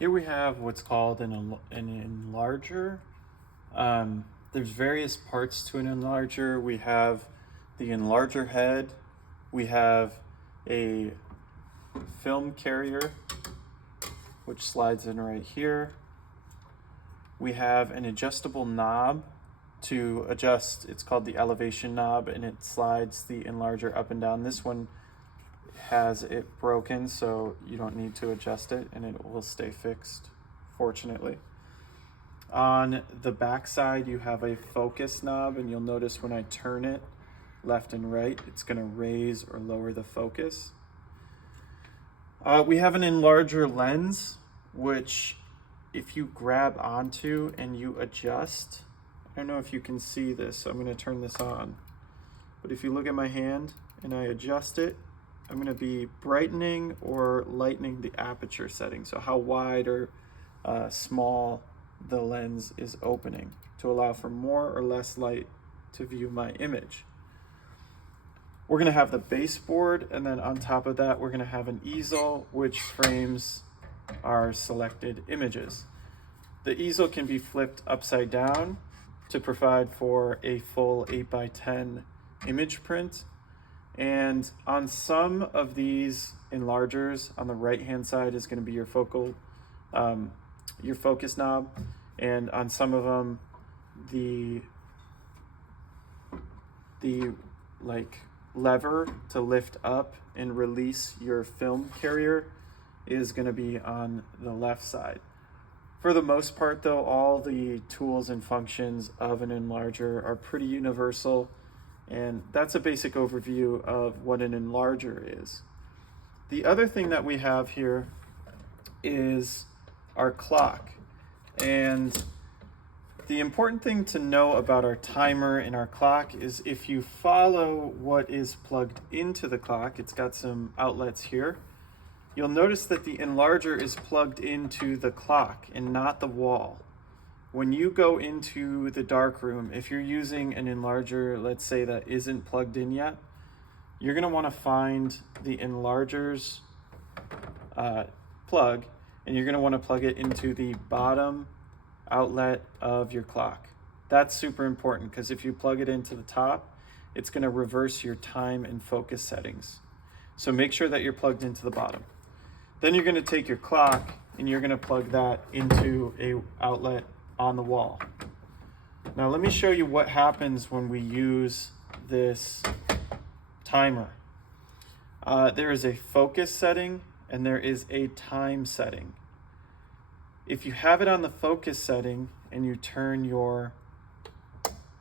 Here we have what's called an enlarger. There's various parts to an enlarger. We have the enlarger head. We have a film carrier, which slides in right here. We have an adjustable knob to adjust. It's called the elevation knob, and it slides the enlarger up and down. This one has it broken, so you don't need to adjust it, and it will stay fixed, fortunately. On the back side, you have a focus knob, and you'll notice when I turn it left and right, it's going to raise or lower the focus. We have an enlarger lens, which if you grab onto and you adjust, I don't know if you can see this, so I'm going to turn this on. But if you look at my hand and I adjust it, I'm going to be brightening or lightening the aperture setting, so how wide or small the lens is opening to allow for more or less light to view my image. We're going to have the baseboard, and then on top of that, we're going to have an easel which frames our selected images. The easel can be flipped upside down to provide for a full 8x10 image print. And on some of these enlargers, on the right hand side is going to be your focus knob, and on some of them the like lever to lift up and release your film carrier is going to be on the left side. For the most part though, all the tools and functions of an enlarger are pretty universal, and that's a basic overview of what an enlarger is. The other thing that we have here is our clock. And the important thing to know about our timer and our clock is if you follow what is plugged into the clock, it's got some outlets here, you'll notice that the enlarger is plugged into the clock and not the wall. When you go into the darkroom, if you're using an enlarger, let's say that isn't plugged in yet, you're going to want to find the enlarger's plug, and you're going to want to plug it into the bottom outlet of your clock. That's super important because if you plug it into the top, it's going to reverse your time and focus settings. So make sure that you're plugged into the bottom. Then you're going to take your clock and you're going to plug that into a outlet on the wall. Now let me show you what happens when we use this timer. There is a focus setting and there is a time setting. If you have it on the focus setting and you turn your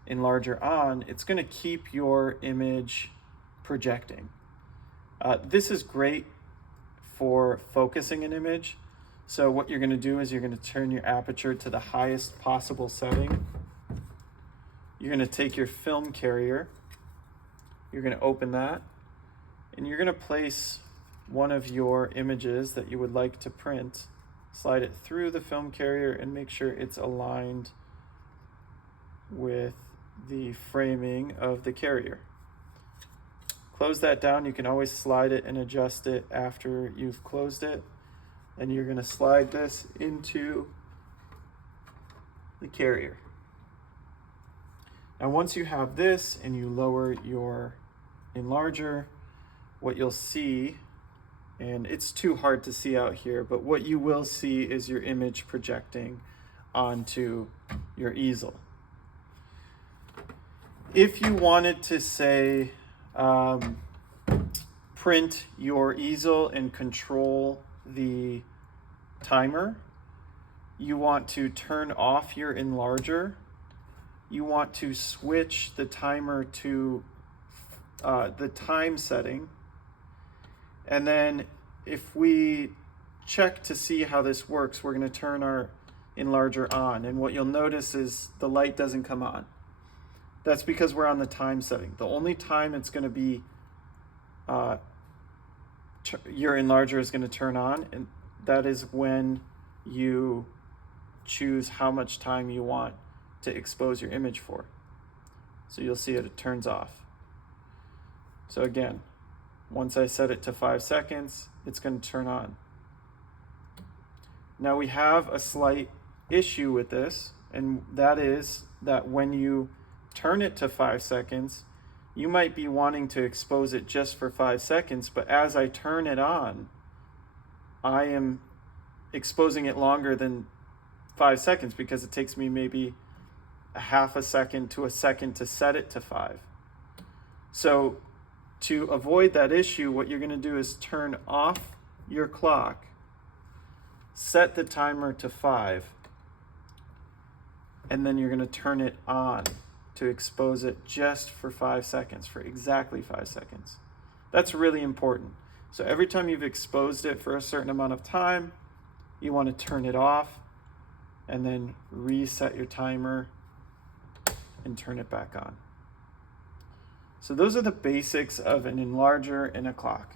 enlarger on, it's going to keep your image projecting. This is great for focusing an image. So what you're going to do is you're going to turn your aperture to the highest possible setting. You're going to take your film carrier, you're going to open that, and you're going to place one of your images that you would like to print, slide it through the film carrier and make sure it's aligned with the framing of the carrier. Close that down. You can always slide it and adjust it after you've closed it. And you're going to slide this into the carrier. Now once you have this and you lower your enlarger, what you'll see, and it's too hard to see out here, but what you will see is your image projecting onto your easel. If you wanted to say print your easel and control the timer, you want to turn off your enlarger, you want to switch the timer to the time setting, and then if we check to see how this works, we're going to turn our enlarger on, and what you'll notice is the light doesn't come on. That's because we're on the time setting. The only time it's going to be your enlarger is going to turn on, and that is when you choose how much time you want to expose your image for. So you'll see it turns off. So again, once I set it to 5 seconds, it's going to turn on. Now we have a slight issue with this, and that is that when you turn it to 5 seconds, you might be wanting to expose it just for 5 seconds, but as I turn it on, I am exposing it longer than 5 seconds because it takes me maybe a half a second to a second to set it to 5. So to avoid that issue, what you're going to do is turn off your clock, set the timer to 5, and then you're going to turn it on to expose it just for 5 seconds, for exactly 5 seconds. That's really important. So every time you've exposed it for a certain amount of time, you want to turn it off and then reset your timer and turn it back on. So those are the basics of an enlarger and a clock.